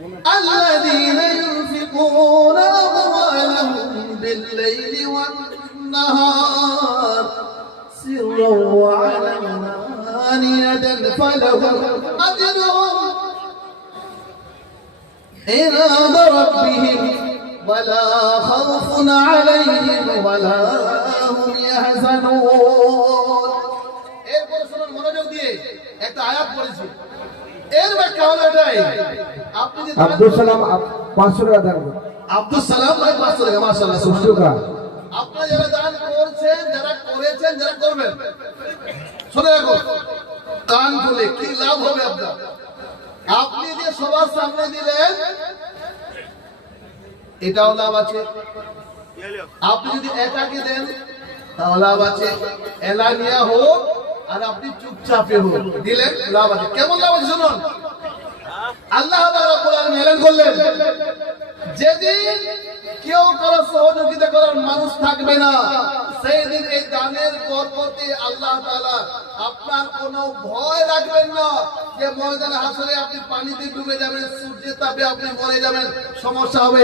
الذين ينفقون أموالهم بالليل والنهار سرا وعلانية فلهم أجرهم عند ربهم ولا خوف عليهم ولا هم يحزنون এরপর শুনুন মনোযোগ দিয়ে একটা আয়াত পড়েছি এর ব্যাখ্যা হলো এটাই আপনি যে আব্দুল সালাম 500 টাকা দেন আব্দুল সালাম ভাই 500 টাকা মাশাআল্লাহ টাকা আপনারা যারা দান করছেন যারা করেছেন যারা করবেন শুনে রাখুন কান খুলে কি লাভ হবে আপনার আপনি যে সবার সামনে দিলেন এটাও লাভ আছে আপনি যদি একাকে দেন তাও লাভ আছে এলানিয়া হোক আর আপনি চুপচাপে হোক দিলেন লাভ আছে কেমন লাভ আছে শুনুন আল্লাহ রাব্বুল আলামিন এলান করলেন যেদিন কেউ কারো সহযোগিতা করার মানুষ থাকবে না সেই দিন এই দানের বরকতে আল্লাহ তাআলা আপনার কোনো ভয় রাখবেন না যে ময়দানে হাসরে আপনি পানিতে ডুবে যাবেন সূর্যের তাপে আপনি মরে যাবেন সমস্যা হবে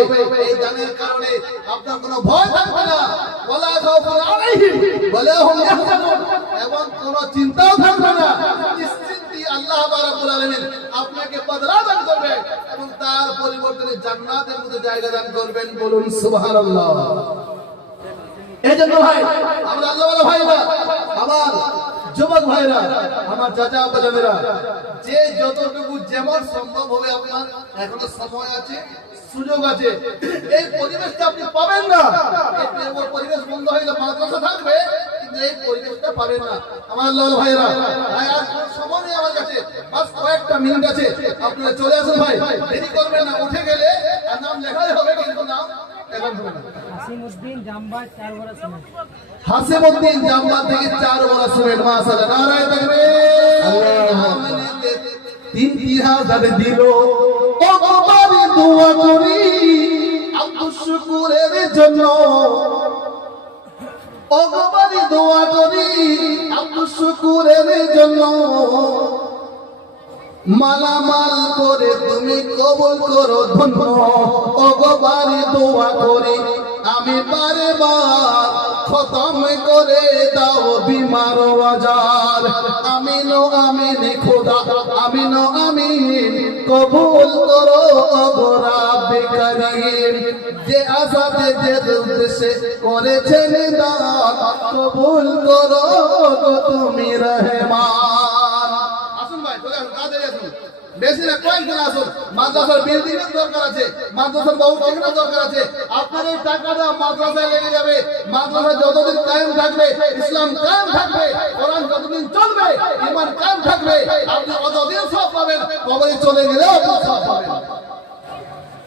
এই দানের কারণে আপনার কোনো ভয় থাকবে না ওয়ালা খাউফুন আলাইহিম ওয়ালা হুম ইয়াহজানুন এবং কোনো চিন্তাও থাকবে না নিশ্চিন্তি আল্লাহ রাব্বুল আলামিন আপনাকে বদলা দান করবে এবং তার পরিবর্তনে জান্নাতের মধ্যে জায়গা দান করবেন বলুন সুবহানাল্লাহ এইজন্য ভাই আমরা আল্লাহওয়ালা ভাইরা আমার যুবক ভাইরা আমার চাচা আব্বাজানেরা যে যতটুকু যেমন সম্ভব হবে আপনার এখনো সময় আছে সুযোগ আছে এই পরিবেশটা আপনি পাবেন না এই পরিবেশ বন্ধ হয়ে গেলে মাদ্রাসা থাকবে কিন্তু এই পরিবেশটা পাবেন না আমার আল্লাহওয়ালা ভাইরা ভাই আর সময় নেই আমার কাছে বাস কয়েকটা মিনিট আছে আপনারা চলে আসুন ভাই দেরি করবেন না উঠে গেলে আর নাম লেখাই হবে কিন্তু নাম এখন হবে না হাসিমউদ্দিন জাম্বা 4 বড় সিমেন্ট হাসিমউদ্দিন জাম্বা থেকে 4 বড় সিমেন্ট মাশাআল্লাহ নারায়ে তাকবীর আল্লাহু তিন হাজার দিল ও বাবা দোয়া করি আব্দুল শুকুরের জন্য ও বাবা দোয়া করি আব্দুল শুকুরের জন্য মালামাল করে তুমি কবুল করো ধন্য ও বাবা দোয়া করি আমি বারে বার খতম করে দাও বিমার বাজার আমিন ও আমিন খোদা আমিন ও আমিন কবুল করো ও রাব্বে কারীম যে আযাবে যে উদ্দেশ্যে করেছেন দান কবুল করো গো তুমি রহমান আসুন ভাই চলে আসুন তাড়াতাড়ি আসুন বেশি না কয়েকজন আসুন মাদ্রাসার বিল্ডিং এর দরকার আছে মাদ্রাসার বহু টাকার দরকার আছে আপনার এই টাকাটা মাদ্রাসায় লেগে যাবে মাদ্রাসা যতদিন কায়েম থাকবে ইসলাম কায়েম থাকবে কোরআন যতদিন চলবে ঈমান কায়েম থাকবে আপনি অতদিন সওয়াব পাবেন কবরে চলে গেলেও আপনি সওয়াব পাবেন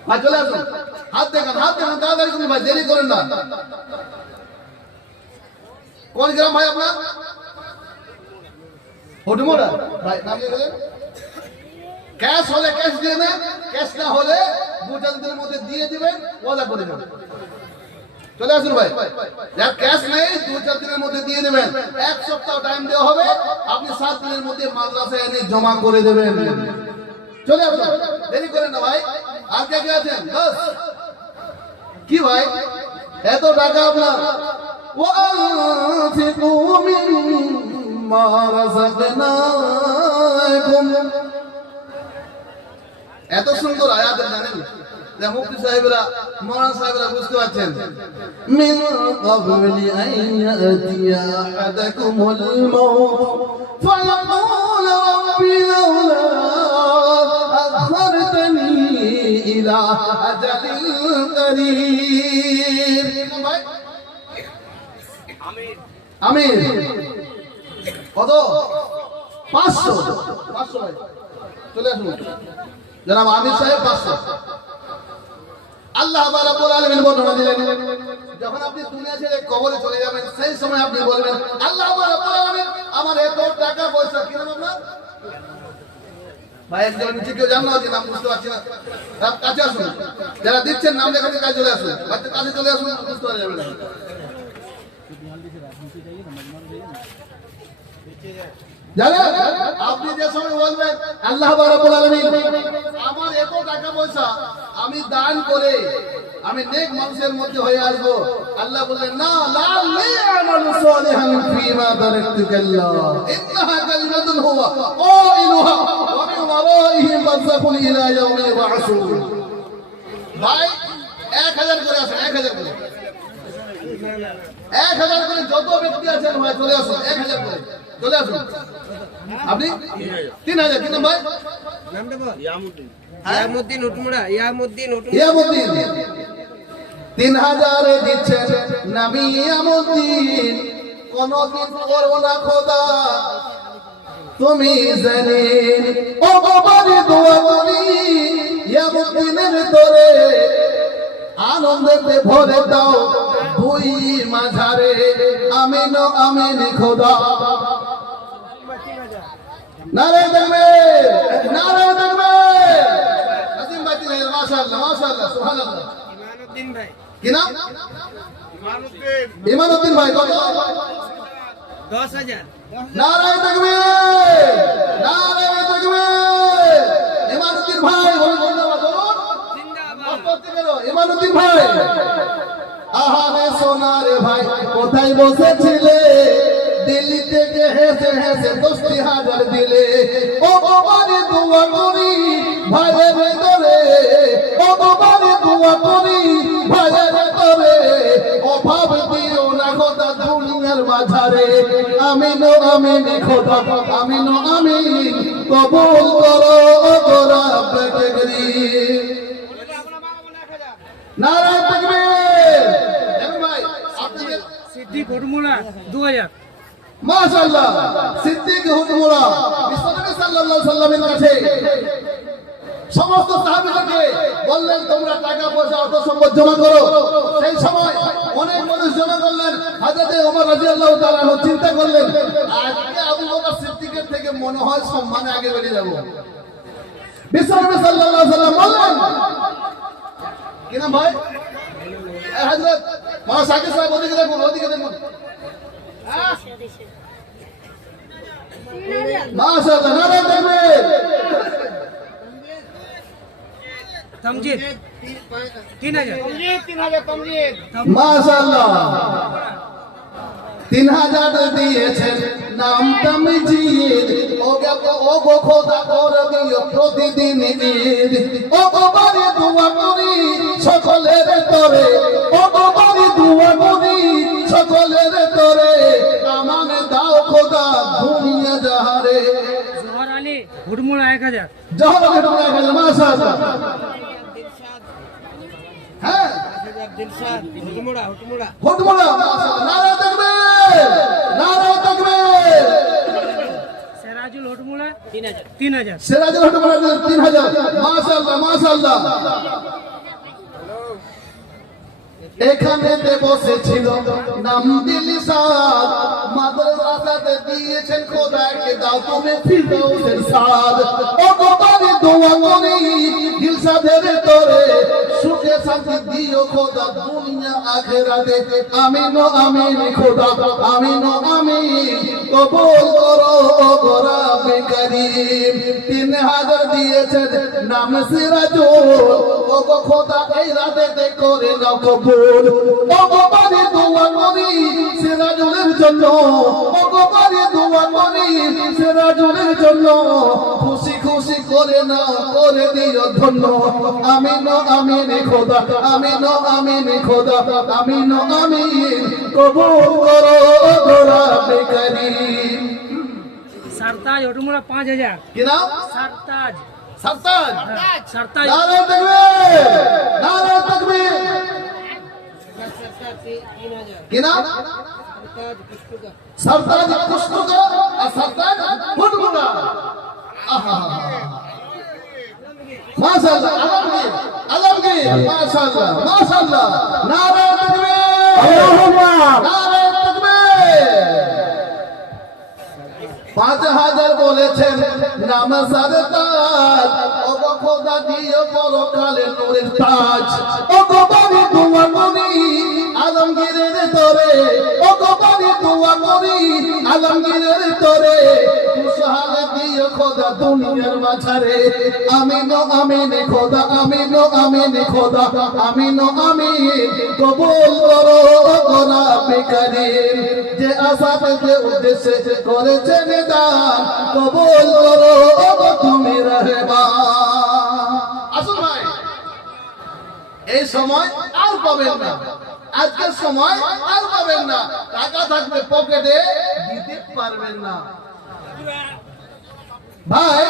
ভাই চলে আসুন হাত দেখান তাড়াতাড়ি করুন ভাই দেরি করেন না কোন গ্রাম ভাই আপনার হটুমোড়া ভাই নামিয়ে গেলেন ক্যাশ হলে ক্যাশ দিয়ে দেন ক্যাশ না হলে 2-4 দিনের মধ্যে দিয়ে দিবেন ওয়াদা করে দেবেন চলে আসুন ভাই যার ক্যাশ নেই 2-4 দিনের মধ্যে দিয়ে দেবেন এক সপ্তাহ টাইম দেওয়া হবে আপনি 7 দিনের মধ্যে মাদ্রাসায় এনে জমা করে দেবেন চলে আসুন দেরি করেন না ভাই আর কে কে আছেন বাস কি ভাই এত টাকা আপনার ওয়ানফিকু মিম্মা রাযাকনাকুম এত সুন্দর আয়াত জানেন যে মুফতি সাহেবরা মাওলানা সাহেবরা বুঝতে পারছেন মিন ক্বাবলি আন ইয়াতিয়া আহাদাকুমুল মাউত ফায়াকুল রাব্বি লাউলা আখরতনি ইলা আজালিন করিব ভাই আমিন কত 500 ভাই চলে আসুন জনাব আমির সাহেব 500 আল্লাহ রাব্বুল আলামিন বর্ণনা দিলেন যখন আপনি দুনিয়া ছেড়ে কবরে চলে যাবেন সেই সময় আপনি বলবেন আল্লাহ রাব্বুল আলামিন আমার এত টাকা পয়সা কি নাম আপনার ভাই একজন নিচে কেউ জানো যে নাম বুঝতে পারছি না কাছে আসুন যারা দিচ্ছেন নাম লেখাতে কাছে চলে আসুন বাচ্চা কাছে চলে আসুন বুঝতে পারা যাবে না জানেন আপনি যে সময় বলবেন আল্লাহ রাব্বুল আলামিন আমার এত টাকা পয়সা আমি দান করে আমি নেক মানুষের মধ্যে হয়ে আসবো, আল্লাহ বললেন না, লা লি'আমালু সালিহান ফীমা তারাকতুকাল্লাহ ইন্নাহা কালিমাতুন হুয়া ক্বাইলুহা ওয়া মিন ওয়ারাইহিম বারযাখুন ইলা ইয়াউমি ইউবআসুন। ভাই 1000 করে আসুন, 1000 করে, 1000 করে যত ব্যক্তি আছেন ভাই চলে আসুন, 1000 করে চলে আসুন। আপনি 3000 কি নাম ভাই? নামটা বল। ইয়ামুদ্দিন উটমুড়া, ইয়ামুদ্দিন উটমুড়া। ইয়ামুদ্দিন 3000 দিচ্ছেন নবী ইয়ামুদ্দিন, কোনদিন করব না খোদা তুমি জানেন। ও বাবারে দোয়া করি ইয়ামুদ্দিনের তোরে আনন্দে ভরে দাও দুই মাঝারে, আমিন আমিন খোদা। নারে তাকবীর, নারে তাকবীর। আজিম ভাই মাশাআল্লাহ মাশাআল্লাহ সুবহানাল্লাহ। ইমানুদ্দিন ভাই কি নাম? ইমানুদ্দিন ভাই কত? 10,000। নারে তাকবীর, নারে তাকবীর। ইমানুদ্দিন ভাই বলে ধন্যবাদ বলুন। জিন্দাবাদ। ইমানুদ্দিন ভাই, আহা রে সোনারে ভাই কোথায় বসেছিলে, দিল্লি থেকে হেসে হেসে 10,000 দিলে। ও বাবারে দোয়া করি ভাইয়ের তোরে, ও বাবারে দোয়া করি ভাইয়ের তোরে, অভাব দিও না খোদা দুনিয়ার মাঝারে, আমিন আমিন খোদা, আমিন আমিন কবুল করো গো রব্বে করিম। নারে তাকবীর। দেখুন ভাই আপনি সিদ্দিক উটমুড়া 2000। মাশাআল্লাহ সিদ্দিক হুজুরা বিশ্বনবী সাল্লাল্লাহু আলাইহি সাল্লামের কাছে সমস্ত সাহাবীদেরকে বললেন তোমরা টাকা পয়সা অর্থ সম্পদ জমা করো। সেই সময় অনেক মানুষ জমা করলেন। হযরত ওমর রাদিয়াল্লাহু তাআলা চিন্তা করলেন আজকে আবু বকর সিদ্দিকের থেকে মনে হয় সম্মানে আগে বেরিয়ে যাব। বিশ্বনবী সাল্লাল্লাহু আলাইহি সাল্লাম বললেন কি নাম ভাই? হযরত মাওলানা সাকিব সাহেব ওদিকে দেখুন, ওদিকে দেখুন। মাশাআল্লাহ নারে তাকবীর। তমজিদ 3000। মাশাআল্লাহ 3000 দিয়েছেন নাম তামজিদ। ও গো খোদা করে দিও প্রতিদিন ঈদ। ও গো বাড়ি দোয়া করি সকলের তরে, ও গো বাড়ি দোয়া করি সকলের তরে, আমান দাও খোদা দুনিয়া জাহারে। জোহর আলী উটমুড়া 1000। জহর আলী মাশাআল্লাহ। হ্যাঁ দিলশাদ উটমুড়া উটমুড়া। হুটমুড়া মাশাআল্লাহ। নারে তাকবীর, নারে তাকবীর। সিরাজুল উটমুড়া 3000। সিরাজুল হুটমুড়া 3000। মাশাআল্লাহ মাশাআল্লাহ। এখানেতে বসেছিল নাম দিলশাদ, মাদ্রাসাতে দিয়েছেন খোদাকে দাও তুমি ফিরদৌসের স্বাদ। ও গো বাড়ি দোয়া করি দিলশাদের তোরে, সুখে শান্তি দিও খোদা দুনিয়া আখিরাতে, আমিন আমিন খোদা, আমিন আমিন কবুল করো গো রব্বে করিম। 3000 দিয়েছেন নাম সিরাজুল। ও গো খোদা এই রাতে করে দাও কবুল। ও গো বাড়ি দোয়া করি সিরাজুলের জন্য, ও গো বাড়ি দোয়া করি সিরাজুলের জন্য, খুশি খুশি করে না করে দিও ধন্য, আমিন আমিন খোদা, আমিন আমিন খোদা, আমিন আমিন কবুল করো গো রব্বে করিম। সরতাজ উটমুড়া 5000। কি নাম? সরতাজ সরতাজ। সরতাজ নারে তাকবীর, নারে তাকবীর। কি নাম? সরতাজ কুশতুকা আর সরতাজ হুটমুড়া। আহা মাশাআল্লাহ। আলমগীর, আলমগীর মাশাআল্লাহ মাশাআল্লাহ। নারে তাকবীর, আল্লাহুম্মা নারে তাকবীর। 5000 বলেছেন নাম সরতাজ। ও গো খোদা দিও পরকালে নূরের তাজ। ও গো বাড়ি দোয়া করি আলমগীরের তোরে, ও গো বাড়ি দোয়া করি আলমগীরের তোরে, দুনিয়ার মাঝারে আমিনো আমিন খোদা আমিনো আমিন খোদা আমিনো আমিন কবুল করো রাব্বে কারীম যে আসাব যে উদ্দেশ্যে করেছেন দান কবুল করো তুমি রহমান আসুন ভাই এই সময় আর পাবেন না আজকের সময় আর পাবেন না টাকা থাকবে পকেটে দিতে পারবেন না ভাই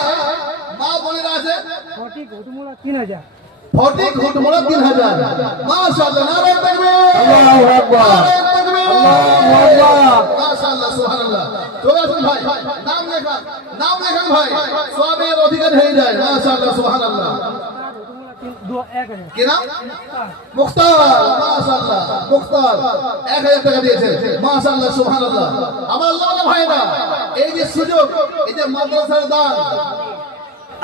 মা বোনেরা আছে ফটিক ঘুটমুড়া 3000 ফটিক ঘুটমুড়া 3000 মাশাআল্লাহ নারে তাকবীর আল্লাহু আকবার নারে তাকবীর আল্লাহু আকবার মাশাআল্লাহ সুবহানাল্লাহ চলে আসুন ভাই নাম লেখান ভাই সবের অধিকার হয়ে যায় মাশাআল্লাহ সুবহানাল্লাহ ঘুটমুড়া 1000 কি নাম মুখতার মাশাআল্লাহ মুখতার 1000 টাকা দিয়েছে মাশাআল্লাহ সুবহানাল্লাহ আমার আল্লাহ ভাইরা এই যে সুযোগ এই যে মাদ্রাসার দান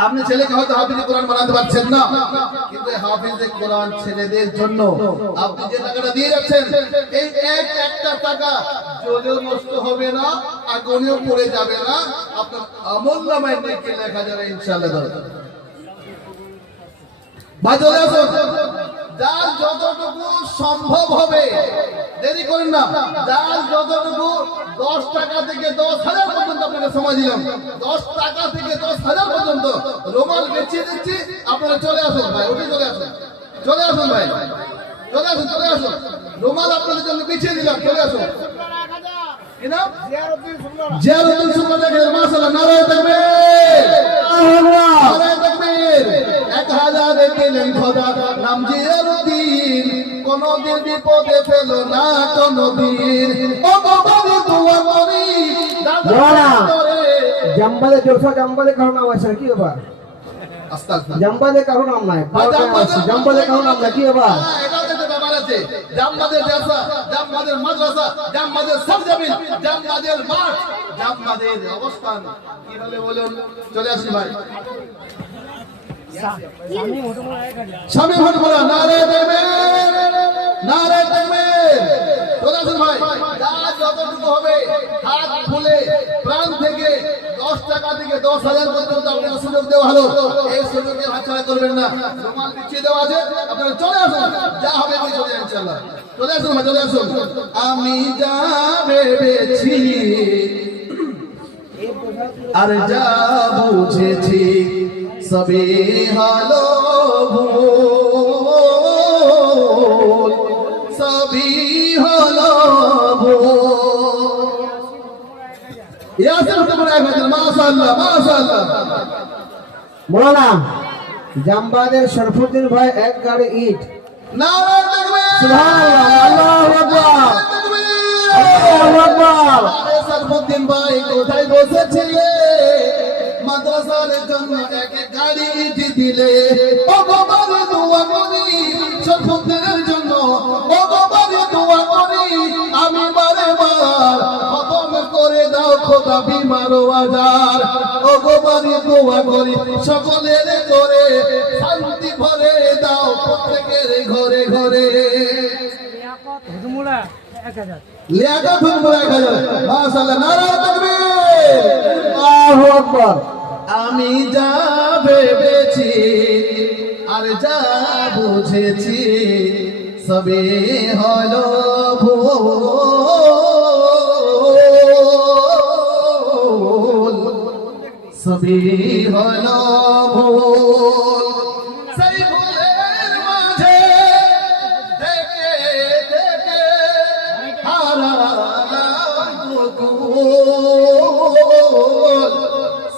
আপনি ছেলেকে হয়তো হাফিজে কোরআন বানাতে পারছেন না কিন্তু এই হাফিজে কোরআন ছেলেদের জন্য আপনি যে টাকাটা দিয়ে যাচ্ছেন এই একটা টাকা জলেও নষ্ট হবে না আগুনেও পড়ে যাবে না আপনার আমলনামায় নেকি লেখা যাবে ইনশাআল্লাহ ভাই চলে আসুন যার যতটুকু সম্ভব হবে দেরি করেন না যার যতটুকু 10 টাকা থেকে 10,000 পর্যন্ত আপনাকে সময় দিলাম 10 টাকা থেকে 10,000 পর্যন্ত রুমাল বেচিয়ে দিচ্ছি আপনারা চলে আসুন ভাই উঠে চলে আসুন ভাই চলে আসুন রুমাল আপনাদের জন্য বিছিয়ে দিলাম চলে আসুন কি নাম জিয়ারউদ্দিন সুলতান দেখেন মাশাআল্লাহ নারে তাকবীর নারে তাকবীর 1000 দিলেন খোদা নাম জিয়ারউদ্দিন কোনদিন বিপদে ফেলো না কোনদিন ও বাবা দোয়া করি দাদা জাম্বালে জলসা জাম্বালে কারো নাম আছে কি ব্যাপার আস্তাগফিরুল্লাহ জাম্বালে কারো নাম নাই জাম্বালে কারো নাম নাই কি ব্যাপার এটা তো ব্যাপার আছে জাম্বাদের জালসা জাম্বাদের মাদ্রাসা জাম্বাদের সরজমিন জাম্বাদের মাঠ জাম্বাদের অবস্থান কি বলে বলুন চলে আসি ভাই আমি ঘুটমুড়া 1000 স্বামী ভোট বলা নারে তাকবীর চলে আসুন ভাই যার যতটুকু হবে হাত খুলে প্রাণ থেকে 10 টাকা থেকে 10,000 পর্যন্ত আপনাকে সুযোগ দেওয়া হলো এই সুযোগে হাতছাড়া করবেন না রুমাল বিছিয়ে দেওয়া আছে আপনারা চলে আসুন যা হবে ওই চলে ইনশাআল্লাহ চলে আসুন ভাই চলে আসুন আমি যা ভেবেছি আর যা বুঝেছি সবে হলো ভুল সবই হলো ভুল ইয়াসিন হতে পারে মাশাআল্লাহ মৌলানা জাম্বাদের শরফুদ্দিন ভাই এক গাড়ি ইট নারে তাকবীর সুবহানাল্লাহ আল্লাহু আকবার আরে শরফুদ্দিন ভাই কোথায় বসেছিলে মাদ্রাসার জন্য এক গাড়ি ইট দিলে ও বাবা দোয়া করি শরফুদ্দিনের জন্য ও বাবা দোয়া করি আমি বারে বার খতম করে দাও খোদা বিমার আজার ও বাবা দোয়া করি সকলের করে শান্তি ভরে দাও প্রত্যেকের ঘরে ঘরে লিয়াকত ঘুটমুড়া 1000 লিয়াকত ঘুটমুড়া 1000 মাশাআল্লাহ নারে তাকবীর আল্লাহু আকবার আমি যা ভেবেছি আর যা বুঝেছি সবে হলো ভুল সবে হলো ভুল সেই ভুলের মাঝে দেখে হারালাম ভুল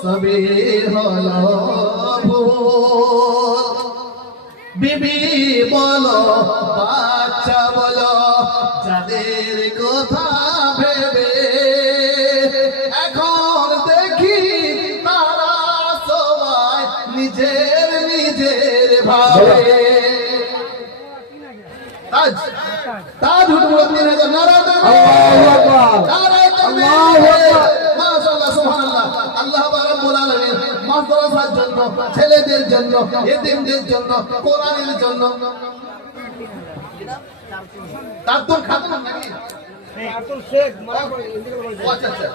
সবে হলো ভুল বিবি বলো বাচ্চা বলো যাদের কথা ভেবে এখন দেখি তারা সবাই নিজের ভাবে তাজ তাজ হুটমুড়া 3000 নারে আল্লাহু আকবার নারে আল্লাহু আকবার মাশাআল্লাহ সুবহানাল্লাহ আল্লাহ রাব্বুল আলামিন মাদ্রাসার জন্য ছেলেদের জন্য এতিমদের জন্য কোরআনের জন্য তার তো খাতুন নাকি কার্টুন শেখ মারা করে ইন্ডিকেল বলেছে। ও আচ্ছা আচ্ছা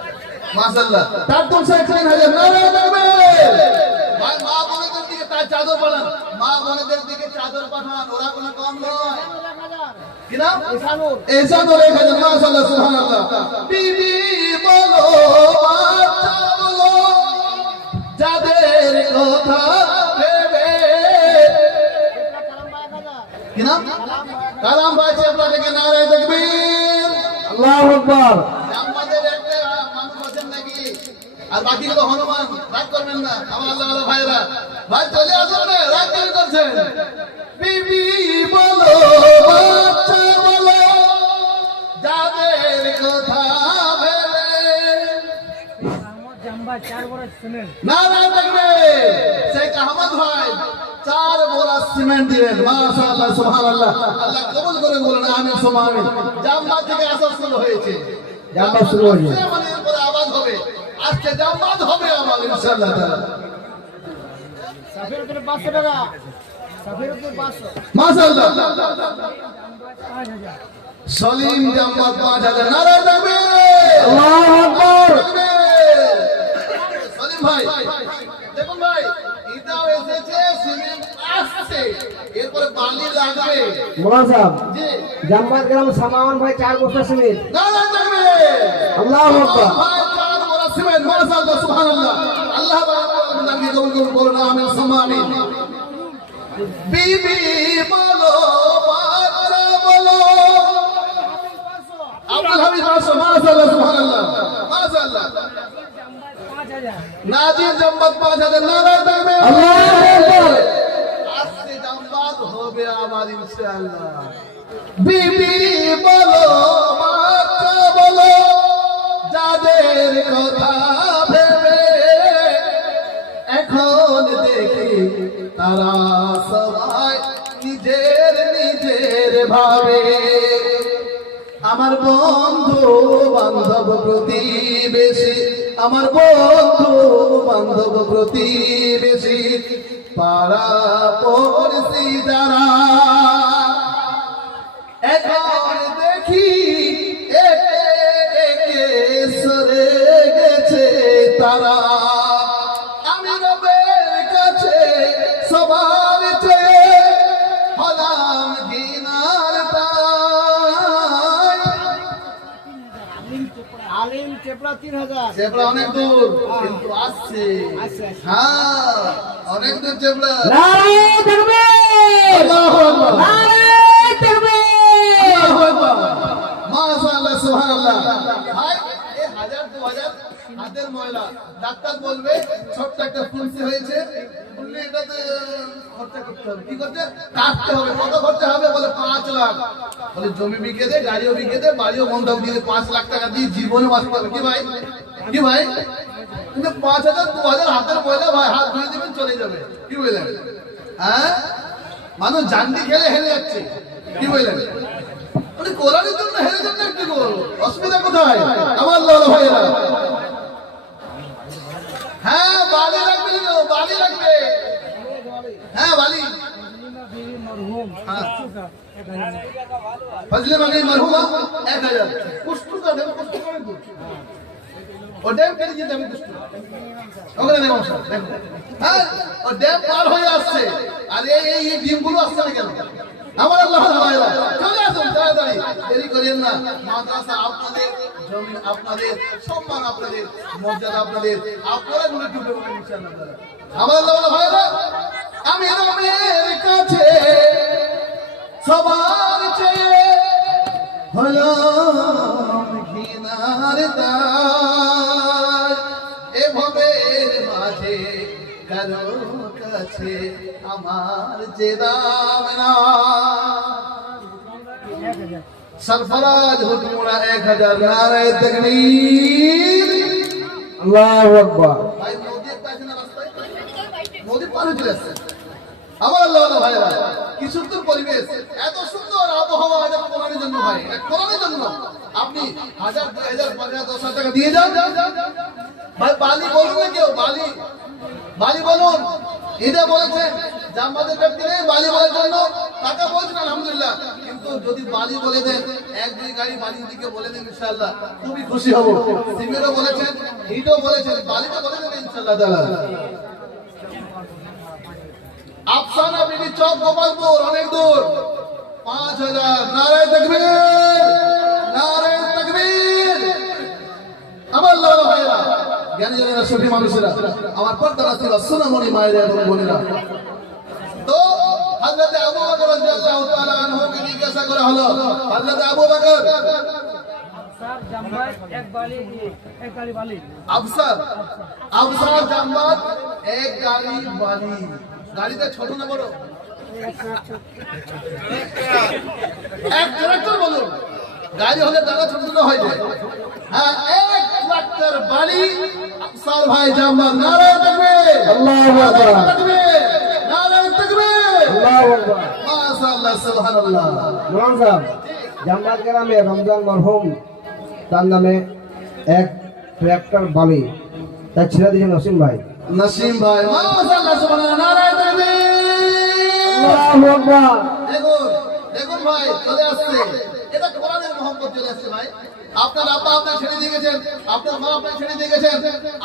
মাশাআল্লাহ তার তো 3000 নারে দেখবে ভাই মা বোনদের দিকে তার চাদর পাঠান মা বোনদের দিকে চাদর পাঠান ওরা কোনো কম নয় কি নাম ইসানুর এসানুর 1000 মাশাআল্লাহ সুবহানাল্লাহ বিবি বলো বাচ্চা বলো যাদের কথা ভেবে কি নাম কালাম ভাই চেপলা থেকে নারে তাকবীর আল্লাহু আকবার। আমাদের একটা মানুষ আছেন নাকি আর বাকিগুলো হনুমান রাগ করবেন না আমার আল্লাহ ভাইরা ভাই চলে আসুন না রাগ কেন করছেন বিবি বলো বাচ্চা বলো যাদের কথা ভেবে আমার জাম্বা 4 বড় সিমেন্ট না না দেখবে সেই আহমদ ভাই 4 বোরা সিমেন্ট দিলেন মাশাআল্লাহ সুবহানাল্লাহ আল্লাহ কবুল করে বলেন আমিন সুবহান আমিন জাম্বা থেকে আসা শুরু হয়েছে জাম্বা শুরু হয়েছে। মানে এরপরে আওয়াজ হবে আজকে জাম্বাদ হবে আমার ইনশাআল্লাহ তাআলা সাফিরুদ্দিন 500 টাকা সাফিরুদ্দিন 500 মাশাআল্লাহ 5000 সলিম জাম্বাদ 5000 নারে দেখবে আল্লাহু আকবার। সলিম ভাই দেখুন ভাই ইটাও এসেছে সিমেন্ট আসছে এরপরে বালি লাগবে মোলা সাহেব জি জামবাদ গ্রাম সামান ভাই 4 বস্তা সিমেন্ট। নারে দেখবে আল্লাহু আকবার। ভাই 4 বোরা সিমেন্ট মাশাআল্লাহ সুবহানাল্লাহ আল্লাহ তাআলা কবুল করুন আমিন সুবহান আমিন বিবি বলো বাচ্চা বলো আব্দুল হামিদ মাশাআল্লাহ সুবহানাল্লাহ মাশাআল্লাহ জাম্বা 5000 নাজির জাম্বাদ 5000 নারা দেখবে আল্লাহু আকবার। আজকে জাম্বাদ হবে আমার ইনশাআল্লাহ বিবি বলো বাচ্চা বলো যাদের কথা ভেবে এখন দেখি তারা সবাই নিজের নিজের ভাবে আমার বন্ধু বান্ধব প্রতিবেশী আমার বন্ধু বান্ধব প্রতিবেশী পাড়া পড়শি যারা এখন দেখি একে একে সরে গেছে তারা আমি রবের কাছে সবার চেয়ে হলাম ঘৃণার তাই আলিম চেপড়া 3000 চেপড়া অনেক দূর কিন্তু আসছে আসছে। হ্যাঁ অনেক দূর চেপড়া নারে তাকবীর। আল্লাহু আকবার নারে তাকবীর। আল্লাহু আকবার মাশাআল্লাহ সুবহানাল্লাহ ভাই এই 1000 2000 হাতের ময়লা ডাক্তার বলবে ছোট্ট একটা ফুলসি হয়েছে বললে এটাতে খরচা করতে হবে কি করতে কাটতে হবে কত খরচা হবে বলে 5 লাখ বলে জমি বিকে দে গাড়িও বিকে দে বাড়িও বন্ধক দিয়ে 5 লাখ টাকা দিয়ে জীবনে বাঁচতে হবে কি ভাই কিন্তু 5000 2000 হাতের ময়লা ভাই হাত ধুয়ে দিবেন চলে যাবে কি বললেন হ্যাঁ মানুষ জান্ডি খেলে হেরে যাচ্ছে কি বললেন মানে কোরআনের জন্য হেরে যান না একটু অসুবিধা কোথায় আমার আল্লাহ ভাইরা হ্যাঁ বালি লাগবে বালি লাগবে হ্যাঁ বালি বিবি মরহুম হ্যাঁ। 1000 ফজলে মানে মরহুমা 1000 কুষ্টু का देखो कुछ করে দূর ও ড্যাম কেটে যেতে আমি কুষ্টু ওখানে নেই মশা দেখো হ্যাঁ ও ড্যাম পার হয়ে আসছে আর এই ডিমগুলো আসছে না কেন আমার আল্লাহ ভাইরা চলে আসুন তাড়াতাড়ি দেরি করেন না মাদ্রাসা আপনাদের জমি আপনাদের সম্মান আপনাদের মর্যাদা আপনাদের আপনারা গুলো ডুবে বলে ইনশাআল্লাহ আমার আল্লাহ ভাইরা আমি রবের কাছে সবার চেয়ে হলাম ঘৃণার তার এ ভবের মাঝে কারো কাছে আমার যে দাম না 1000 सरफराज हुजमुरा 1000 नारे तकबीर আল্লাহু আকবার। ভাই মোদি একটা আছে না রাস্তায় মোদি পার হয়ে চলে আসছে আমার আল্লাহ ভাইরা কি সুন্দর পরিবেশ এত সুন্দর আবহাওয়া এটা কোরআনের জন্য ভাই এটা কোরআনের জন্য আপনি 1000 2000 5000 10,000 টাকা দিয়ে যান ভাই বালি বলুন না কেউ বালি বলুন এটা বলেছেন জামাতের ব্যক্তি নেই বালি বলার জন্য টাকা বলছেন আলহামদুলিল্লাহ, কিন্তু যদি বালি বলে দেন, এক দুই গাড়ি বালির দিকে বলে দেন ইনশাআল্লাহ খুবই খুশি হব। সিমেন্টও বলেছেন, ইটও বলেছেন, বালিটা বলে দেন ইনশাআল্লাহ তাআলা। আফসানা বিবি চক গোপালপুর, অনেক দূর, 5000। নারায়ে তাকবীর, নারায়ে তাকবীর। আমার আল্লাহ ভাইরা, জ্ঞানী জনেরা, সফি মানুষেরা, আমার পর্দা রাসূল সুনামণি মায়েরা এবং বোনেরা, তো হযরত আবু বকর রাদিয়াল্লাহু তাআলা আনহুকে জিজ্ঞাসা করা হলো, হযরত আবু বকর, স্যার জাম্বাই এক গালি বালি আফসার, আফসার জাম্বাত এক গাড়ি বালি। গাড়িটা ছোট না বড়? এক ট্রাক্টর বলুন, গাড়ি হলে দাদা ছোট ছোট হয়ে যায়। হ্যাঁ, এক ট্রাক্টর বালি আফসার ভাই জাম্বাত। নারায়ে তাকবীর, আল্লাহু আকবার, নারায়ে তাকবীর, নারায়ে তাকবীর, আল্লাহু আকবার। মাশাআল্লাহ, সুবহানাল্লাহ। মোহন সাহেব, জামবাদ গ্রামে রমজান মরহুম তার নামে এক ট্রাক্টর বালি তার ছেড়ে দিয়েছেন নসিম ভাই। নসিম ভাই, মাশাআল্লাহ, সুবহানাল্লাহ, নারায়ে তাকবীর। আল্লাহু আকবার। দেখুন, দেখুন ভাই, চলে আসছে, এটা কোরআনের মোহাম্মত চলে আসছে ভাই। আপনার আব্বা আপনার ছেড়ে দিয়ে গেছেন, আপনার মা আপনার ছেড়ে দিয়ে গেছেন,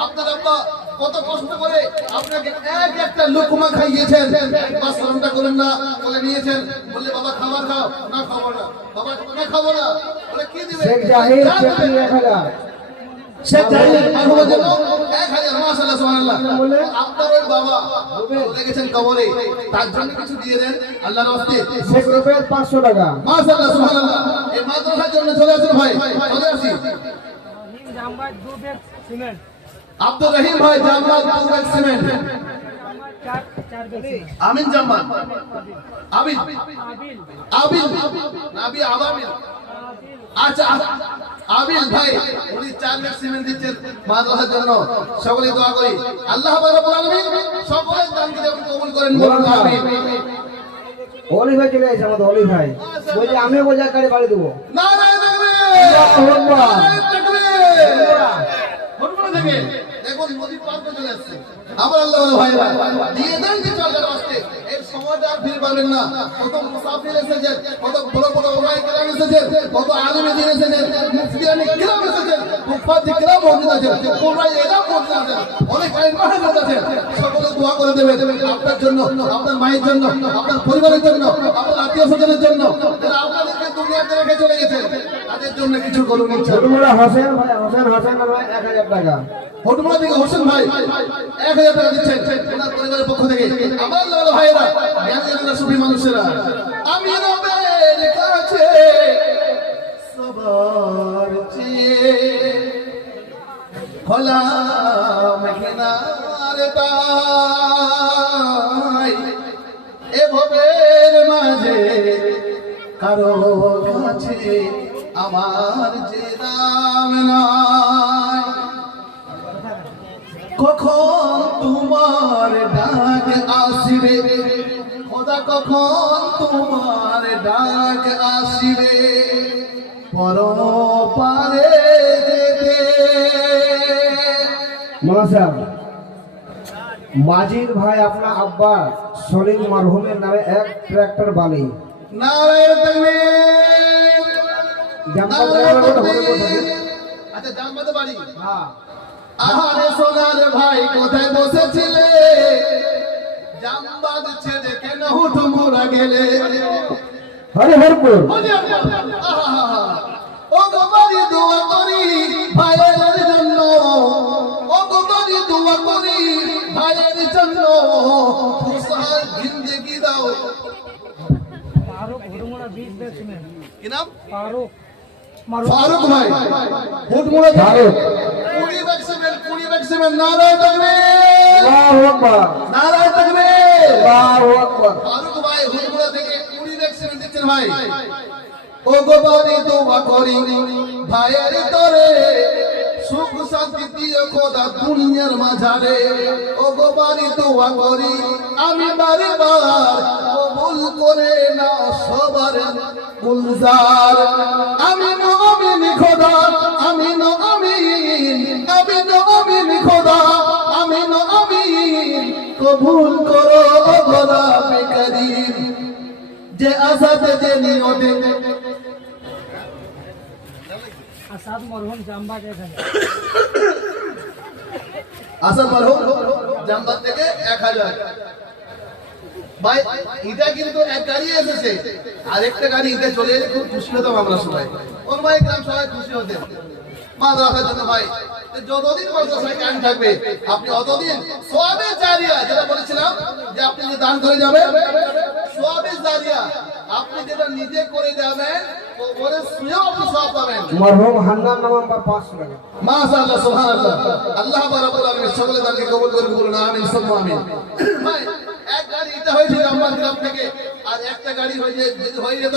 আপনার আব্বা কত কষ্ট করে আপনাকে এক একটা লুকমা খাইয়েছেন, একবার শরমটা করেন না, বলে নিয়েছেন, বললে বাবা খাবার খাও, না খাবো না, বাবা না খাবো না, বলে কি দিবে? শেখ জাহির চেকটি 1000। শেখ জাহির মারহুমের জন্য 1000। মাশাআল্লাহ, সুবহানাল্লাহ। আপনার ওই বাবা চলে গেছেন কবরে, তার জন্য কিছু দিয়ে দেন আল্লাহর রাস্তে। শেখ রুবেল 500 টাকা। মাশাআল্লাহ, সুবহানাল্লাহ। এই মাদ্রাসার জন্য চলে আসুন ভাই, চলে আসি। জাম্বাই 2 ব্যাগ সিমেন্ট, আব্দুর রহিম ভাই জামাল 2 ব্যাগ সিমেন্ট। চার ব্যাগ সিমেন্ট। আমিন জামান, আবিল, আবিল নাবি আবাবিল। আচ্ছা, আবিল ভাই উনি 4 ব্যাগ সিমেন্ট দিচ্ছেন মাদ্রাসার জন্য। সকলে দোয়া করি আল্লাহ রাব্বুল আলামিন সকলের দানকে যেমন কবুল করেন, বলুন আমিন। অলি ভাই চলে এসে আমাদের অলি ভাই বলছে আমিও বোঝা গাড়ি বাড়ি দেবো। নারায়ে তাকবীর, আল্লাহু আকবার। নারায়ে তাকবীর। হটমনা থেকে দেখুন নদী পার করে চলে আসছে। আমার আল্লাহ ভাইরা দিয়ে দেন যে চলার রাস্তে এই সময়টা আর ফিরে পাবেন না। কত মুসাফির এসেছেন, কত বড় বড় ওলামায়ে কেরাম এসেছেন, কত আলেমে দ্বীন এসেছেন, মুফতিয়ানে কেরাম এসেছেন, মুফাদ্দি কেরাম মওজুদ আছেন, কোরআন এলাম মওজুদ আছেন, অনেক আলেম মাহফিল আছেন। সকলে দোয়া করে দেবেন আপনার জন্য, আপনার মায়ের জন্য, আপনার পরিবারের জন্য, আপনার আত্মীয়-স্বজনের জন্য, যারা আপনাদেরকে দুনিয়াতে রেখে চলে গেছেন, তাদের জন্য কিছু করুন ইনশাআল্লাহ। ছোটমোড়া হোসেন ভাই, হোসেন ভাই 1000 টাকা। হটমনা থেকে হোসেন ভাই 1000 টাকা দিচ্ছেন ওনার পরিবারের পক্ষ থেকে। আমার আল্লাহ ভাইরা, জ্ঞানী জনেরা, সুফি মানুষেরা, আমি রবের কাছে সবার চেয়ে হলাম কিনারে তাই এ ভবের মাঝে কারো কাছে আমার যে নাম নাই। কখন তোমার ডাক আসিবে খোদা, কখন তোমার ডাক আসিবে পরপারে যেতে। মহাশয় মাজিদ ভাই আপনার আব্বা সলিম মারহুমের নামে এক ট্রাক্টর বালি। নারায়ে তাকবীর, জামবাদ নারায়ে গ্রামের কথা তাকবীর। বলে বলতে। আচ্ছা, জামবাদে বাড়ি। হ্যাঁ, আহারে সোনার ভাই কোথায় বসেছিলে, জামবাদ ছেড়ে কেন হুটমুরা গেলে। হরিহরপুর। আহা, ও গো বাড়ি দোয়া করি ভাইয়ের জন্য, ও গো বাড়ি দোয়া করি ভাইয়ের জন্য, খুশহাল জিন্দেগি দাও। ফারুক হুড়মুড়া 20 ব্যাগ সিমেন্ট। কি নাম? ফারুক ফারুক ভাই Hutmura Farooq. 20 bag cement, 20 bag cement. নারায়ে তাকবীর, আল্লাহু আকবার, নারায়ে তাকবীর। আল্লাহু আকবার। ফারুক ভাই হুড়মুড়া থেকে 20 ব্যাগ সিমেন্ট দিচ্ছেন ভাই। ও গো বাড়ি দোয়া করি ভাইয়ের তরে, সুখ শান্তি দিও খোদা দুনিয়ার মাঝারে। ও গো বাড়ি দোয়া করি আমি বারে বার, কবুল করে না সবার গুলজার। আমি মুমিন খোদা, আমি মুমিন, আমি মুমিন খোদা, আমি মুমিন, কবুল করো গোলাপে করিম। যে আসাতে যে নিয়তে আসাদ মরহুম জামবাগ 1000 আসাদ মরহুম জামবাগ থেকে 1000 ভাই এটা কিন্তু এক গাড়ি এসেছে আর একটা গাড়ি এটা চলে এলে খুব খুশি হতাম আমরা সবাই ওর ভাই গ্রাম সবাই খুশি হতেন মাদ্রাসার জন্য ভাই যতদিন মাদ্রাসায় কায়েম থাকবে আপনি অতদিন সওয়াবে জারিয়া যেটা বলেছিলাম যে আপনি যে দান করে যাবেন সওয়াবে জারিয়া আপনি যেটা নিজে করে যাবেন ওরে শুয়েও আপনি সওয়াব পাবেন। মরহুম হান্নান নাম বা 500 টাকা। মাশাআল্লাহ সুবহানাল্লাহ আল্লাহ রাব্বুল আলামিন সকলে দানকে কবুল করুন বলুন আমিন সুম্মা আমিন। ভাই এক গাড়ি এটা হয়েছে আমার গ্রাম থেকে আর একটা গাড়ি হয়ে যদি হয়ে যেত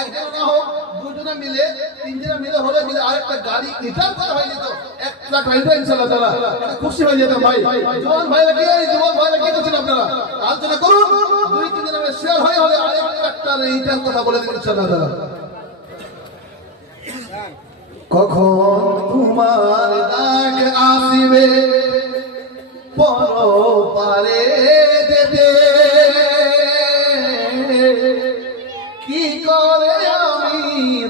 একজন না হোক দুজনে মিলে তিনজনে মিলে হলে মিলে আরেকটা গাড়ি রিটার্ন করা হয়ে যেত এক লাখ হইতো ইনশাআল্লাহ তাআলা খুশি হয়ে যেতাম ভাই। জওয়ান ভাইরা কি এই যুবক ভাইরা কি করছেন আপনারা আলোচনা করুন দুই তিন জনের শেয়ার হয়ে হলে আরেকটা রিটার্ন কথা বলে দিন ইনশাআল্লাহ তাআলা। কখন তোমার ডাক আসিবে পরপারে যেতে কি করে আমি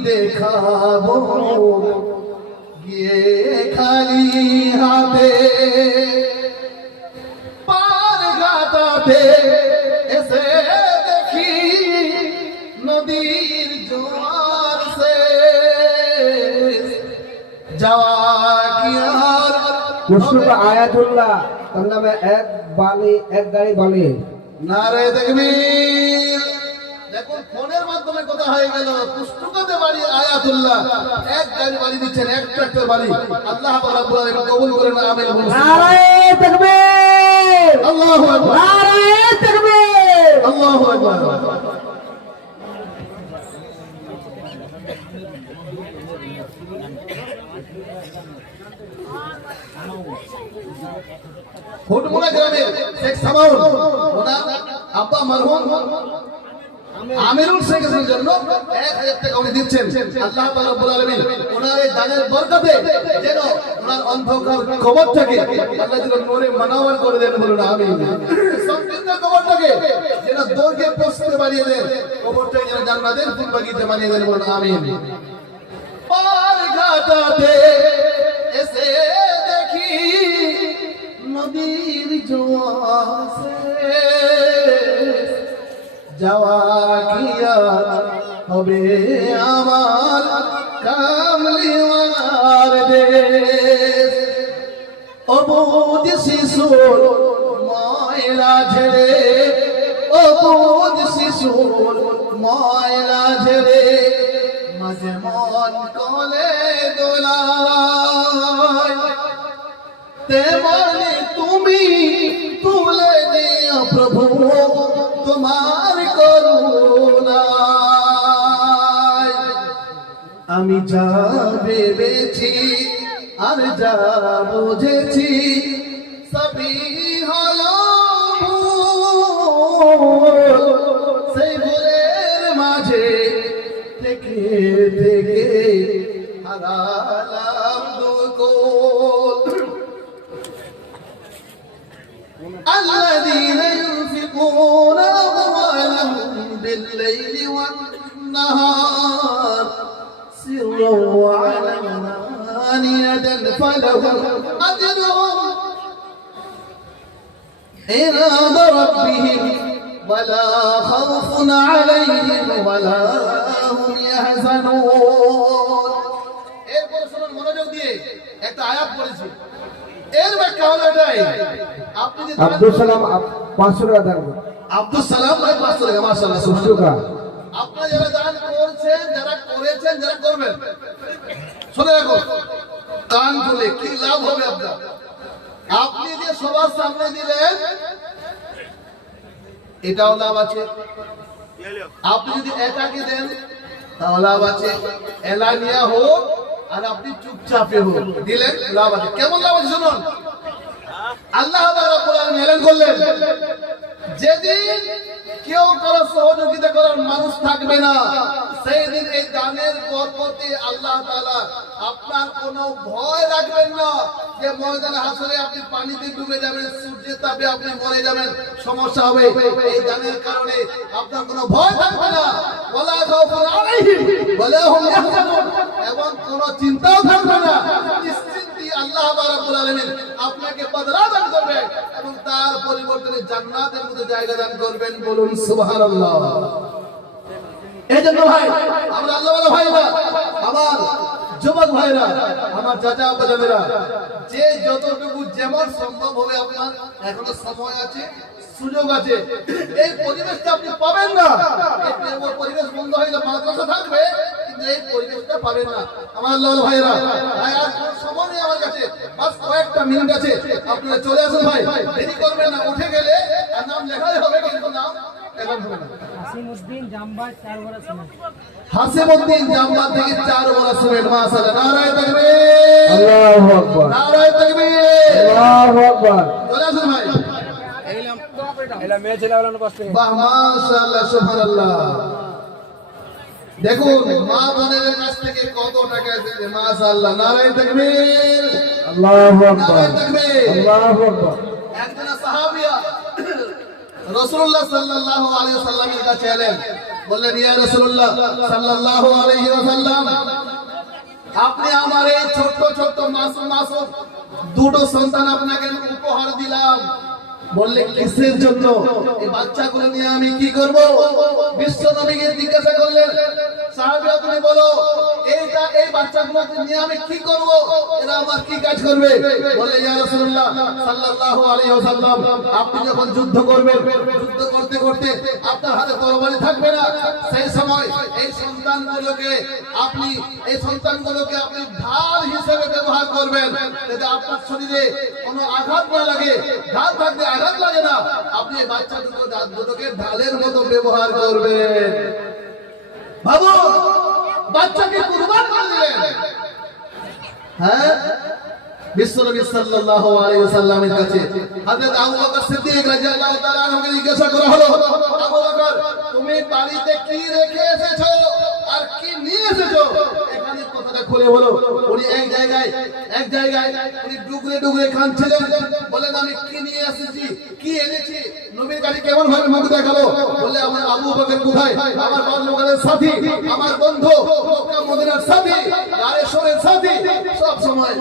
দেখাবো গিয়ে খালি হাতে পার ঘাটাতে এসে দেখি নদীর জোয়ার সে যাওয়া কি আর মুস্তফা আয়াতুল্লাহ তার নামে এক গাড়ি বালি। নারে তাকবীর। দেখুন ফোনের মাধ্যমে কথা হয়ে গেল পুস্তকাতে বাড়ি আয়াতুল্লাহ এক গাড়ি বাড়ি দিচ্ছেন এক ট্রাক্টর বাড়ি আল্লাহ রাব্বুল আলামিন কবুল করেন আমিন বলুন। নারে তাকবীর আল্লাহু আকবার নারে তাকবীর আল্লাহু আকবার। হুটমুড়া গ্রামের শেখ সামাউল ওনার আব্বা মরহুম আমিরুল শেখের জন্য 1000 টাকা উনি দিচ্ছেন আল্লাহ পাক রব্বুল আলামিন ওনার এই দানের বরকতে যেন ওনার অন্ধকার কবরটাকে আল্লাহ যেন নূরে মানাওয়ার করে দেন বলুন আমিন। সংকীর্ণ কবরটাকে যেন দোরকে প্রশস্ত বানিয়ে দেন কবরটাকে যেন জান্নাতের ফুল বাগিচা বানিয়ে দেন বলুন আমিন। পার ঘাটাতে এসে দেখি নদীর জোয়ারে যাওয়া কি আর হবে আমার কামলিওয়ালার দেশ অবুঝ শিশুর ময়লা ঝেড়ে অবুঝ শিশুর ময়লা ঝেড়ে মাঝে মন কলে দোলায় তেমনি তুমি তুলে দিও প্রভু তোমার করুণায় আমি যা ভেবেছি আর যা বুঝেছি সবই হলো ভুল। সেই ভুলের মাঝে থেকে থেকে হারালাম দুকোল। الذين ينفقون أموالهم بالليل والنهار سرا وعلانية فلهم أجرهم عند ربهم ولا خوف عليهم ولا هم يحزنون। এরপর শুনুন মনোযোগ দিয়ে একটা আয়াত পড়েছি এর ব্যাখ্যা হলো এটাই আপনি যে আব্দুল সালাম 500 টাকা দান করুন। আব্দুল সালাম ভাই 500 টাকা মাশাআল্লাহ সুষ্ঠুকা আপনারা যারা দান করছেন যারা করেছেন যারা করবেন শুনে রাখো কান খুলে কি লাভ হবে আপনার আপনি যে সবার সামনে দিলেন এটাও লাভ আছে আপনি যদি একাকে দেন তাও লাভ আছে এলানিয়া হোক আর আপনি চুপচাপে হোক দিলেন লাভ আছে কেমন লাভ আছে শুনুন আল্লাহ রাব্বুল আলামিন এলান করলেন যেদিন কেউ কারো সহযোগিতা করার মানুষ থাকবে না সেই দিন এই দানের বরকতে আল্লাহ তাআলা আপনার কোনো ভয় রাখবেন না যে ময়দানে হাসরে আপনি পানিতে ডুবে যাবেন, সূর্যের তাপে আপনি মরে যাবেন, সমস্যা হবে। এই দানের কারণে আপনার কোনো ভয় থাকবে না, ওয়ালা খাউফুন আলাইহিম ওয়ালা হুম ইয়াহজানুন, এবং কোনো চিন্তাও থাকবে না। নিশ্চিন্তে আল্লাহ রাব্বুল আলামিন আপনাকে বদলা দান করবেন এবং তার পরিবর্তনে জান্নাতের মধ্যে জায়গা দান করবেন। বলুন সুবহানাল্লাহ। এই জন্য ভাই, আমরা আল্লাহওয়ালা ভাইরা, আমার যুবক ভাইরা, আমার চাচা আব্বাজানেরা, যে যতটুকু যেমন সম্ভব হবে, আপনার এখনো সময় আছে, সুযোগ আছে, এই পরিবেশটা আপনি পাবেন না। এই পরিবেশ বন্ধ হয়ে গেলে মাদ্রাসা থাকবে, কিন্তু এই পরিবেশটা পাবেন না। আমার আল্লাহওয়ালা ভাইরা, ভাই আর কোনো সময় নেই আমার কাছে, বাস কয়েকটা মিনিট আছে, আপনারা চলে আসুন ভাই, দেরি করবেন না। উঠে গেলে আর নাম লেখাই হবে, কিন্তু নাম এখন হবে না। হাসিমউদ্দিন জাম্বা 4 বড় সিমেন্ট। হাসিমউদ্দিন জাম্বা থেকে 4 বড় সিমেন্ট। মাশাআল্লাহ, নারায়ে তাকবীর, আল্লাহু আকবার, নারায়ে তাকবীর, আল্লাহু আকবার। চলে আসুন ভাই। এলা মেয়ে ছেলে বলানো পাশে বাহ, মাশাআল্লাহ, সুবহানাল্লাহ। দেখুন মা বোনের কাছ থেকে কত টাকা এসেছে, মাশাআল্লাহ, নারায়ে তাকবীর, আল্লাহু আকবার, নারায়ে তাকবীর। আল্লাহু আকবার। একজন সাহাবিয়া রাসূলুল্লাহ সাল্লাল্লাহু আলাইহি ওয়াসাল্লামের কাছে এলেন, বললেন, ইয়া রাসূলুল্লাহ সাল্লাল্লাহু আলাইহি ওয়াসাল্লাম, আপনি আমার এই ছোট ছোট মাসুম দুটো সন্তান আপনাকে উপহার দিলাম। বললে, কিসের জন্য? এই বাচ্চাগুলো নিয়ে আমি কি করব? বিশ্ব নবীকে জিজ্ঞাসা করলেন, সাহাবীরা তুমি বলো, এই বাচ্চাগুলোকে নিয়ে আমি কি করব? এরা আমার কি কাজ করবে? বলে, ইয়া রাসূলুল্লাহ সাল্লাল্লাহু আলাইহি ওয়াসাল্লাম, আপনি যখন যুদ্ধ করবেন, যুদ্ধ করতে করতে আপনার হাতে তরবারি থাকবে না, সেই সময় এই সন্তানগুলোকে আপনি ঢাল হিসেবে ব্যবহার করবেন, যাতে আপনার শরীরে কোনো আঘাত না লাগে। ঢাল থাকলে আঘাত লাগে না, আপনি এই বাচ্চা দুটোকে ঢালের মতো ব্যবহার করবেন। বাবু বাচ্চাকে কুরবান করে দিলেন। হ্যাঁ, বিশ্বনবী সাল্লাল্লাহু আলাইহি ওয়াসাল্লামের কাছে হযরত আবু বকর সিদ্দিক রাদিয়াল্লাহু তাআলা আনহুকে জিজ্ঞাসা করা হলো, আবু বকর, তুমি বাড়িতে কি রেখে এসেছো আর কি নিয়ে এসেছো? এখানে কথাটা খুলে বলো। উনি এক জায়গায় উনি ডুগরে ডুগরে কাঁদছিলেন, বলেন, আমি কি নিয়ে এসেছি, কি এনেছি? নবীর কাছে কেমন ভাবে মুখ দেখালো? বলে, আমার আবু বকর কোথায়? আমার বাল্যকালের সাথী, আমার বন্ধু, মক্কা মদিনার সাথী, গায়েশ্বরের সাথী, সব সময়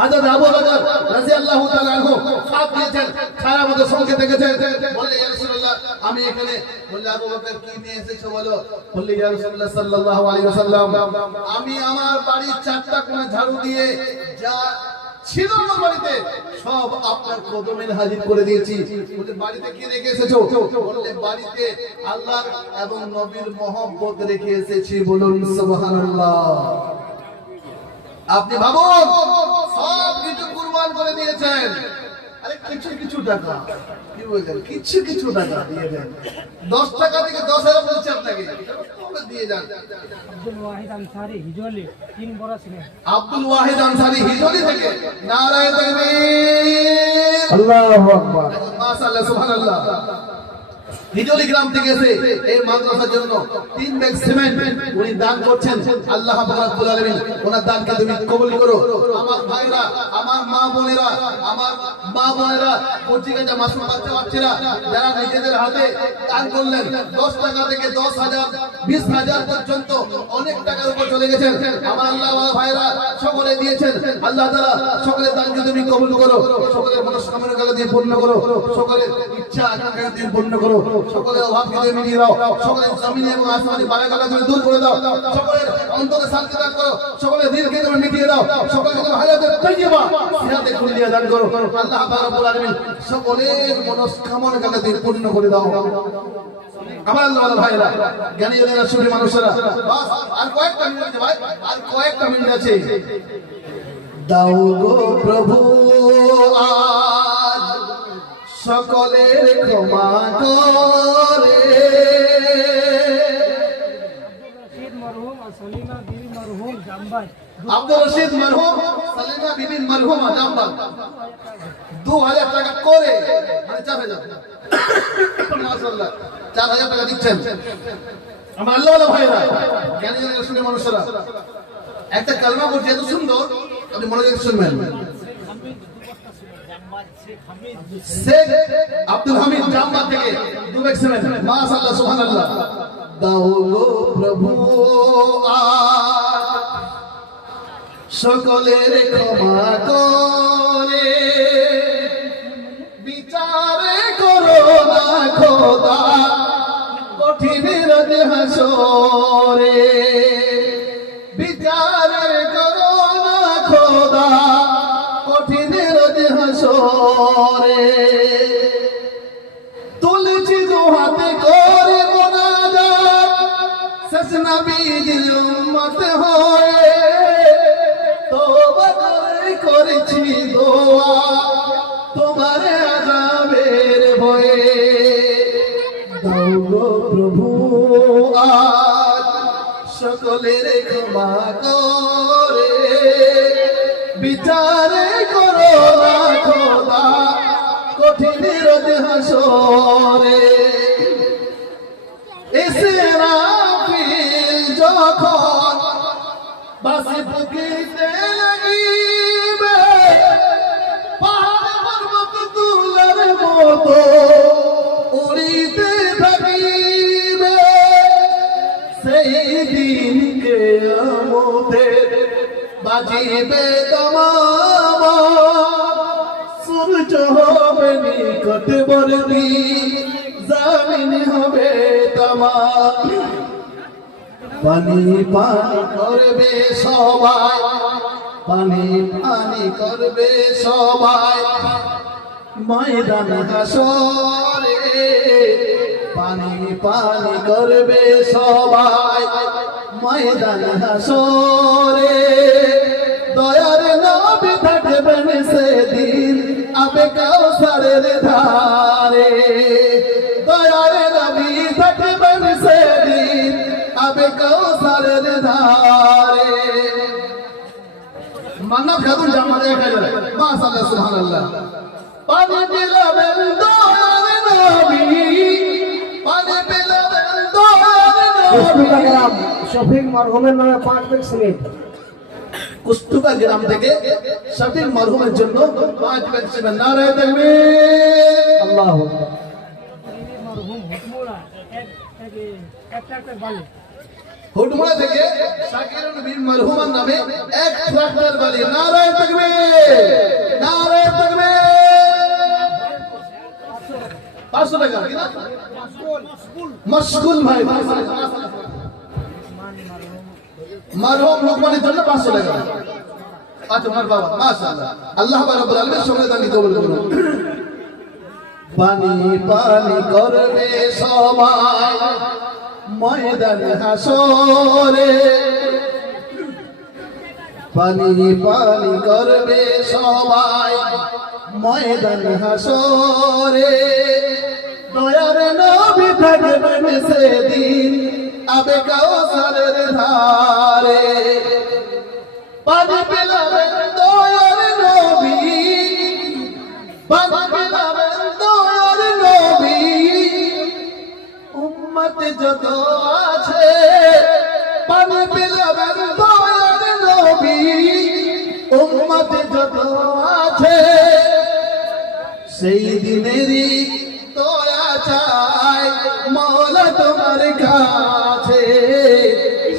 হযরত আবু বকর রাদিয়াল্লাহু তাআলা আনহু সাথ দিয়েছেন, সারা মধ্যে সঙ্গে থেকেছেন। বললে, ইয়া রাসূলুল্লাহ, আমি এখানে। বললে, আবু বকর, কি নিয়ে এসেছো বলো? বললে, ইয়া রাসূলুল্লাহ সাল্লাল্লাহু আলাইহি ওয়াসাল্লাম, আমি আমার বাড়ির 4টা কোণে ঝাড়ু দিয়ে যা ছিল আমার বাড়িতে সব আপনার কদমে হাজির করে দিয়েছি। বলে, বাড়িতে কি রেখে এসেছো? বললে, বাড়িতে আল্লাহ এবং নবীর মহব্বত রেখে এসেছি। বলুন সুবহানাল্লাহ। আপনি ভাবুন, সব কিছু কুরবান করে দিয়েছেন। আরে কিছু টাকা কি বলছেন? কিছু টাকা দিয়ে দেন। 10 টাকা থেকে 10,000 বলছে আপনাকে, কবে দিয়ে যান? আব্দুল ওয়াহিদ আনসারী হিজলি 3 বড় সিমেন্ট। আব্দুল ওয়াহিদ আনসারী হিজলি থেকে। নারায়ে তাকবীর, আল্লাহু আকবার, মাশাআল্লাহ, সুবহানাল্লাহ। হিজলি গ্রাম থেকে এসে এই মাদ্রাসার জন্য 3 ব্যাগ সিমেন্ট উনি দান করছেন। আল্লাহ পাক রব্বুল আলামিন ওনার দানকে তুমি কবুল করো। আমার ভাইরা, আমার মা বোনেরা, পত্রিকা মাসুম বাচ্চারা যারা নিজেদের হাতে দান করলেন, 10 টাকা থেকে 10,000, 20,000 পর্যন্ত অনেক টাকার উপর চলে গেছেন। আমার আল্লাহ ভাইরা সকলে দিয়েছেন। আল্লাহ তাআলা সকলের দানকে তুমি কবুল করো, সকলের মনস্কামনা দিয়ে পূর্ণ করো, সকলের ইচ্ছা আকাঙ্ক্ষা দিয়ে পূর্ণ করো, সকলের অভাবকে তুমি মিটিয়ে দাও, সকলের জমিনে এবং আসমানে বারাকাত তুমি দূর করে দাও, সকলের অন্তরে শান্তি দান করো, সকলের দিলকে তুমি মিটিয়ে দাও, সকলকে তুমি হায়াতে তাইয়্যিবা সিহাতে কুল্লিয়া দান করো। আল্লাহ পাক রব্বুল আলামিন সকলের মনস্কামনা তুমি পূর্ণ করে দাও। আমার আল্লাহ ভাইরা, জ্ঞানী জনেরা, সুরী মানুষেরা, বাস আর কয়েকটা মিনিট আছে ভাই, আর কয়েকটা মিনিট আছে। দাও গো প্রভু আজ সকলের ক্ষমা করে। আব্দুর রশিদ মরহুম, সালিমা বিবি মরহুম জাম্বা 2000 টাকা করে, মানে 4000, মাশাআল্লাহ 4000 টাকা দিচ্ছেন। আমার আল্লাহ ওয়ালা ভাইরা, জ্ঞানী শুনে মানুষেরা, একটা কালমা বলছে এত সুন্দর, আপনি মনোযোগ শুনবেন। শেখ আব্দুল হামিদ জাম্বা থেকে দুবেক শুনেন, মাশাআল্লাহ সুবহানাল্লাহ। দাও গো প্রভু আজ সকলের ক্ষমা করে, বিচারে করো না খোদা কঠিন রোজ হাসরে, বিচারে করো না খোদা কঠিন রোজ হাসরে। তুলছি দুহাতে করে মোনাজাত শেষ নবীর উম্মত হয়ে, তওবা করে করেছি দোয়া তোমার আযাবের ভয়ে। দাও গো প্রভু আজ সকলের ক্ষমা করে, বিচারে করো না খোদা কঠিন রোজ হাসরে। ইসরাফিল যখন বাঁশি ফুঁকিতে লাগিবে, পাহাড় পর্বত তুলার মতো উড়িতে থাকিবে, সেই দিন কিয়ামতের বাজিবে দামামা, সূর্য হবে নিকটবর্তী জমিন হবে তামাম। পানি পানি করবে সবাই, পানি পানি করবে সবাই ময়দান হাসরে, পানি পানি করবে সবাই ময়দান হাসরে। দয়ার নবী থাকবেন সেদিন আবে কাউসারের ধারে, দয়ার নবী থাকবেন সেদিন আবে কাউসারের ধারে। মান্নাত খাতুন জামাতে দেখা যায়, মাশাআল্লাহ সুবহানাল্লাহ। পানি পিলাবেন দয়ার নবী, পানি পিলাবেন দয়ার নবী। শফিক মরহুমের নামে 5 বেগ সিমেন্ট। কুস্তুকা গ্রাম থেকে শফিক মরহুমের জন্য 5 বেগ সিমেন্ট। নারায়ে তাকবীর, আল্লাহু মরহুম হুটমোড়া এক ট্রাক্টর বালি। হুটমোড়া থেকে শাকিরুল নবী মরহুমের নামে 1 ট্রাক্টর বালি। নারায়ে তাকবীর, নারায়ে তাকবীর। 500 টাকা কি না? মশগুল ভাই, মরহুম লোকমানের জন্য 500 টাকা। আচ্ছা মারহাবা, মাশাআল্লাহ। আল্লাহ রাব্বুল আলামিন সকলে দান কবুল করুন। পানি পানি করবে সবাই ময়দান হাসরে, পানি পানি করবে সবাই ময়দান হাসরে। দয়ার নবী থাকবেন সেদিন আবে কাউসারের ধারে, পানি পিলাবেন দয়ার নবী, পানি পিলাবেন দয়ার নবী। উম্মত যত আছে পানি পিলাবেন দয়ার নবী, উম্মত যত আছে সেই দিনেরই দয়া চাই মওলা তোমার কাছে,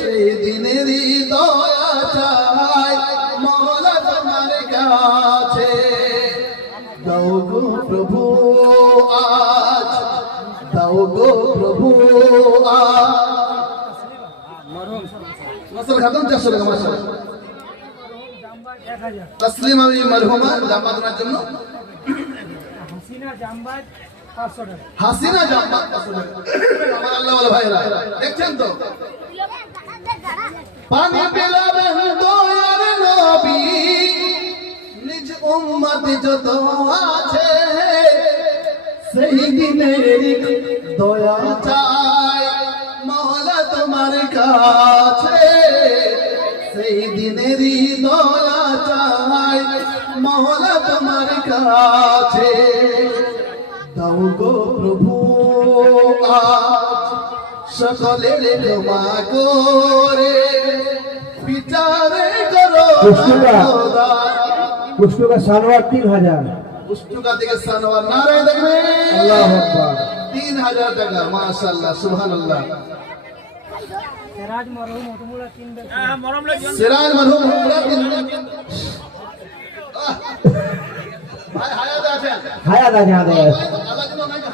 সেই দিনেরই দয়া চাই মওলা তোমার কাছে। দাও গো প্রভু আজ, দাও গো প্রভু আজ। মাসাল খাতুন 400 টাকা মাশাআল্লাহ। জাম্বা 1000। তসলিম আলী মরহুমা জামাতের জন্য। হাসিনা জাম্বা 500 টাকা। হাসিনা জাম্বা 500 টাকা। আমার আল্লাহ ওয়ালা ভাইরা দেখছেন তো, পানি পিলাবেন দয়ার নবী, নিজ উম্মত যত আছে সেই দিনের দয়া চাই মওলা তোমার কাছে, সেই দিনেরই দয়া চাই মওলা তোমার কাছে। দাও গো প্রভু আজ সকলের ক্ষমা করে বিচারে করো পুষ্টিকা। খোদা। पुष्टों का सानवार 3000। পুষ্টিকা থেকে সানোয়ার নারায় দেখবে अल्लाह अकबर। 3000 টাকা মাশাআল্লাহ সুবহানাল্লাহ। সিরাজ মরহুম উটমুড়া 3 বেশি সিরাজ মরহুম হুমরা বিন ভাই হায়াত আছেন हाया था जहाँ दे। আল্লাহ যেন ওনাকে